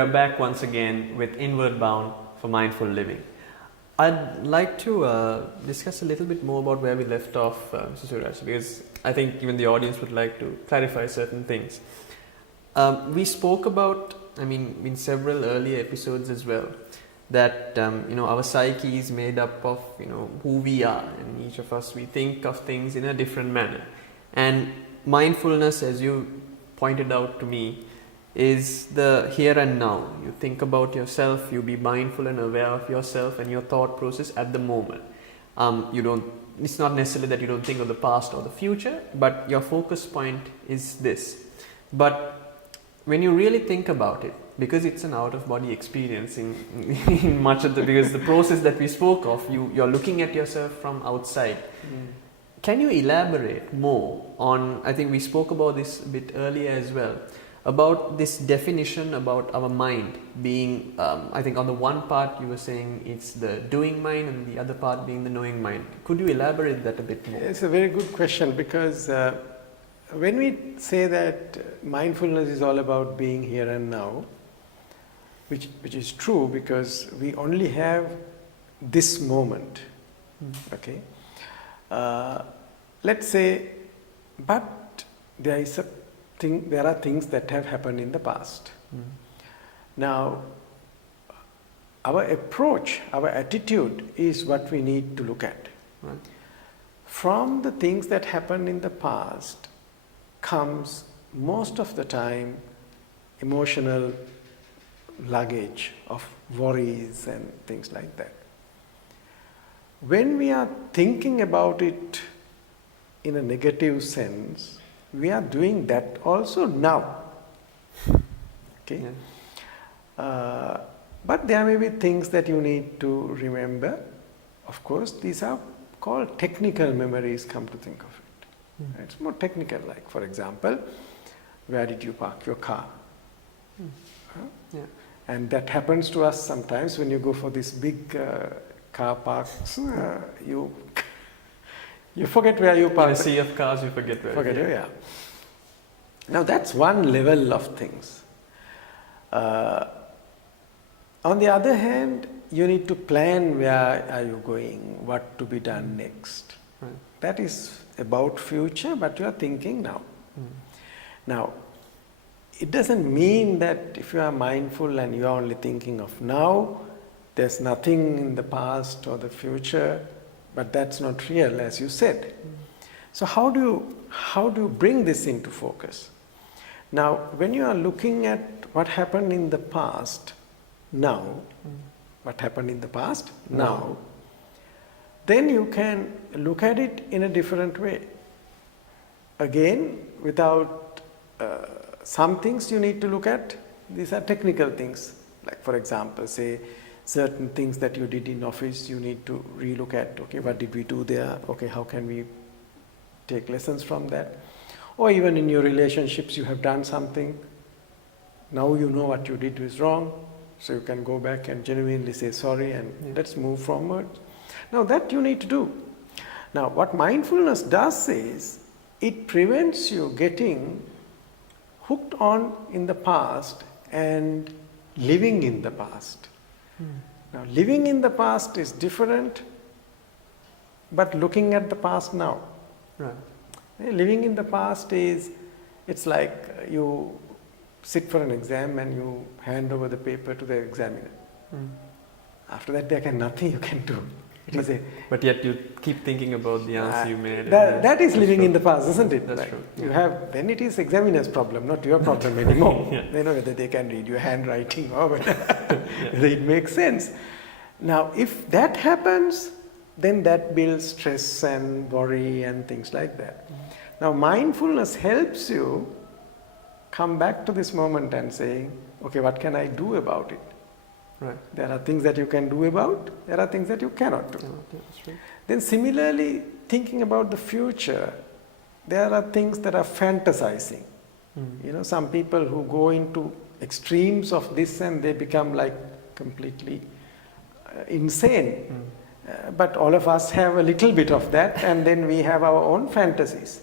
are back once again with Inward Bound for Mindful Living. I'd like to discuss a little bit more about where we left off, Mr. Suraj, because I think even the audience would like to clarify certain things. We spoke about, in several earlier episodes as well, that our psyche is made up of who we are, and each of us, we think of things in a different manner. And mindfulness, as you pointed out to me, is the here and now. You think about yourself, you be mindful and aware of yourself and your thought process at the moment. It's not necessarily that you don't think of the past or the future, but your focus point is this. But when you really think about it, because it's an out-of-body experience in much of because the process that we spoke of, you're looking at yourself from outside. Can you elaborate more on, I think we spoke about this a bit earlier as well, about this definition about our mind being, I think on the one part you were saying it's the doing mind and the other part being the knowing mind. Could you elaborate that a bit more? It's a very good question, because when we say that mindfulness is all about being here and now, which is true, because we only have this moment, okay? Let's say, but there are things that have happened in the past. Now, our approach, our attitude is what we need to look at. Right. From the things that happened in the past comes most of the time emotional luggage of worries and things like that. When we are thinking about it in a negative sense, we are doing that also now. Okay? Yeah. But there may be things that you need to remember. Of course, these are called technical memories, come to think of it. It's more technical, like for example, where did you park your car? Yeah. And that happens to us sometimes when you go for these big car parks. You forget where you park. In a sea of cars, you forget where. Yeah. Now that's one level of things. On the other hand, you need to plan where are you going, what to be done next. Right. That is about future, but you are thinking now. Now, it doesn't mean that if you are mindful and you are only thinking of now, there's nothing in the past or the future, but that's not real, as you said. So how do you bring this into focus? Now, when you are looking at what happened in the past now, then you can look at it in a different way. Again, without some things you need to look at, these are technical things. Like for example, say certain things that you did in office, you need to relook at, okay, what did we do there? Okay, how can we take lessons from that? Or even in your relationships, you have done something. Now you know what you did was wrong, so you can go back and genuinely say sorry and let's move forward. Now that you need to do. Now what mindfulness does is, it prevents you getting hooked on in the past and living in the past. Now living in the past is different, but looking at the past now. Right. Living in the past is, it's like you sit for an exam and you hand over the paper to the examiner. After that there can nothing you can do. But yet you keep thinking about the answer you made. That is living in the past, isn't it? That's true. You have, then it is examiner's problem, not your problem anymore. They know whether they can read your handwriting or whether it makes sense. Now, if that happens, then that builds stress and worry and things like that. Now, mindfulness helps you come back to this moment and saying, okay, what can I do about it? Right. There are things that you can do about, there are things that you cannot do. That's right. Then similarly, thinking about the future, there are things that are fantasizing. Some people who go into extremes of this and they become like completely insane. But all of us have a little bit of that, and then we have our own fantasies.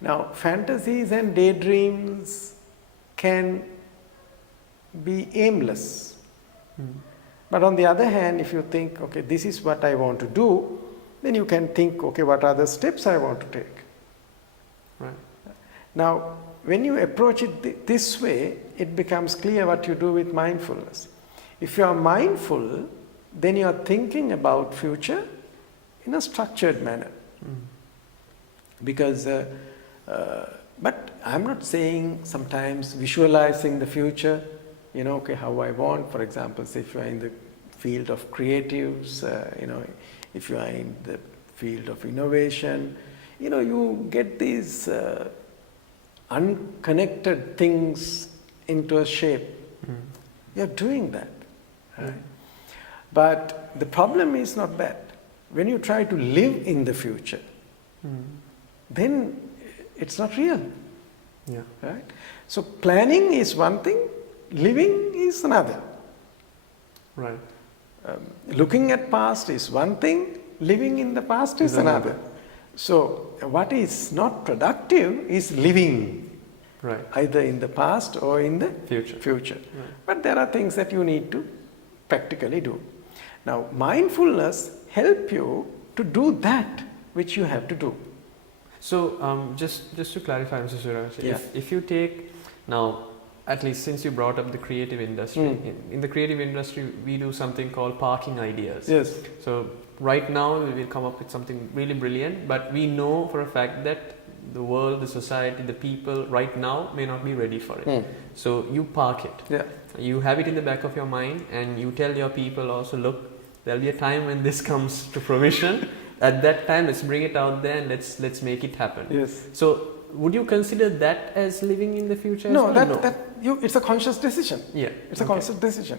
Now, fantasies and daydreams can be aimless. Mm. But on the other hand, if you think, okay, this is what I want to do, then you can think, okay, what are the steps I want to take? Right. Now, when you approach it this way, it becomes clear what you do with mindfulness. If you are mindful, then you are thinking about future in a structured manner. Mm. Because, but I'm not saying sometimes visualizing the future, you know, okay, how I want, for example, say if you are in the field of creatives, you know, if you are in the field of innovation, you know, you get these unconnected things into a shape. Mm. You're doing that. Right? Right. But the problem is not that. When you try to live in the future, Mm. then it's not real. Yeah. Right? So planning is one thing, living is another. Right. Looking at past is one thing, living in the past is another. So what is not productive is living Right. either in the past or in the Future. Right. But there are things that you need to practically do. Now mindfulness help you to do that which you have to do. So just to clarify, Mr. Suraj, Yeah. if you take now, at least since you brought up the creative industry, in the creative industry we do something called parking ideas. Yes. So right now we will come up with something really brilliant, but we know for a fact that the world, the society, the people right now may not be ready for it. So you park it. Yeah. You have it in the back of your mind and you tell your people also, look, there'll be a time when this comes to fruition. At that time, let's bring it out there and let's make it happen. Yes. So would you consider that as living in the future? No, as well? it's a conscious decision. Yeah. It's a conscious decision.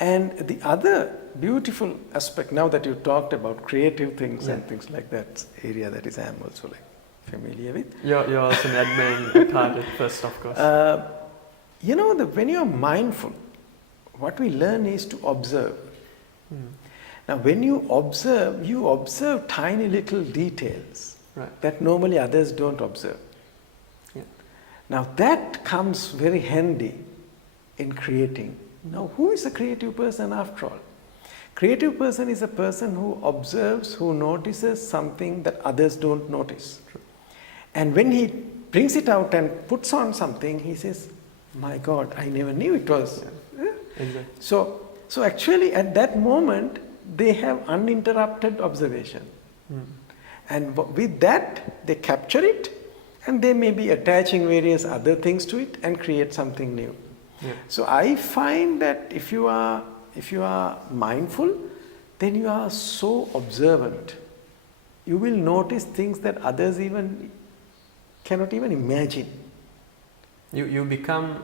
And the other beautiful aspect, now that you talked about creative things and things like that, area that is I'm also like familiar with. You're also an admin at heart at first, of course. You know, when you are mindful, what we learn is to observe. Now, when you observe tiny little details that normally others don't observe. Yeah. Now, that comes very handy in creating. Now, who is a creative person after all? Creative person is a person who observes, who notices something that others don't notice. True. And when he brings it out and puts on something, he says, my God, I never knew it was. Exactly. So actually at that moment, they have uninterrupted observation. And with that, they capture it and they may be attaching various other things to it and create something new. Yeah. So I find that if you are mindful, then you are so observant. You will notice things that others even cannot even imagine. You become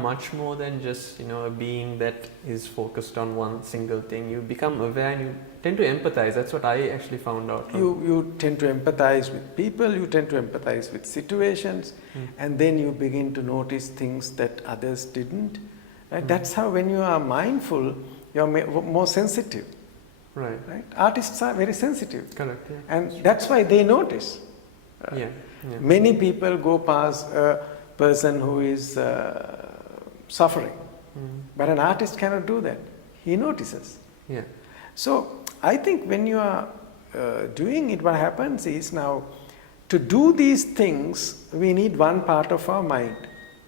much more than just a being that is focused on one single thing. You become aware and you tend to empathize. That's what I actually found out. You tend to empathize with people, you tend to empathize with situations, and then you begin to notice things that others didn't. Right? That's how when you are mindful, you are more sensitive. Right. Artists are very sensitive. Correct. Yeah. And that's why they notice. Yeah. Many people go past a person who is suffering, but an artist cannot do that. He notices. Yeah. So I think when you are doing it, what happens is now to do these things, we need one part of our mind,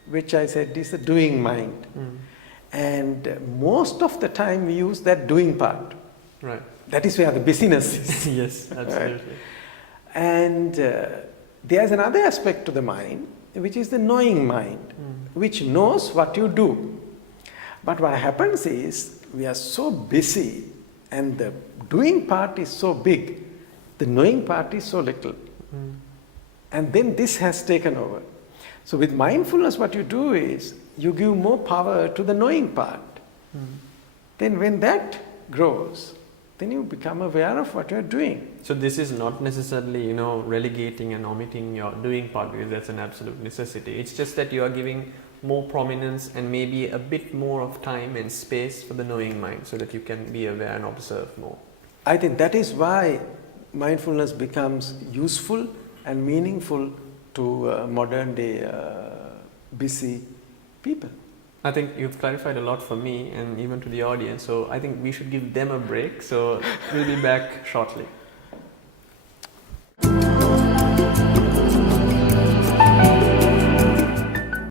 which I said is the doing mind. And most of the time we use that doing part. Right. That is where the busyness is. Yes, absolutely. Right? And there's another aspect to the mind, which is the knowing mind, which knows what you do. But what happens is, we are so busy and the doing part is so big, the knowing part is so little. And then this has taken over. So with mindfulness, what you do is, you give more power to the knowing part. Then when that grows, then you become aware of what you are doing. So this is not necessarily, relegating and omitting your doing part, because that's an absolute necessity. It's just that you are giving more prominence and maybe a bit more of time and space for the knowing mind, so that you can be aware and observe more. I think that is why mindfulness becomes useful and meaningful to modern day busy people. I think you've clarified a lot for me and even to the audience. So I think we should give them a break. So we'll be back shortly.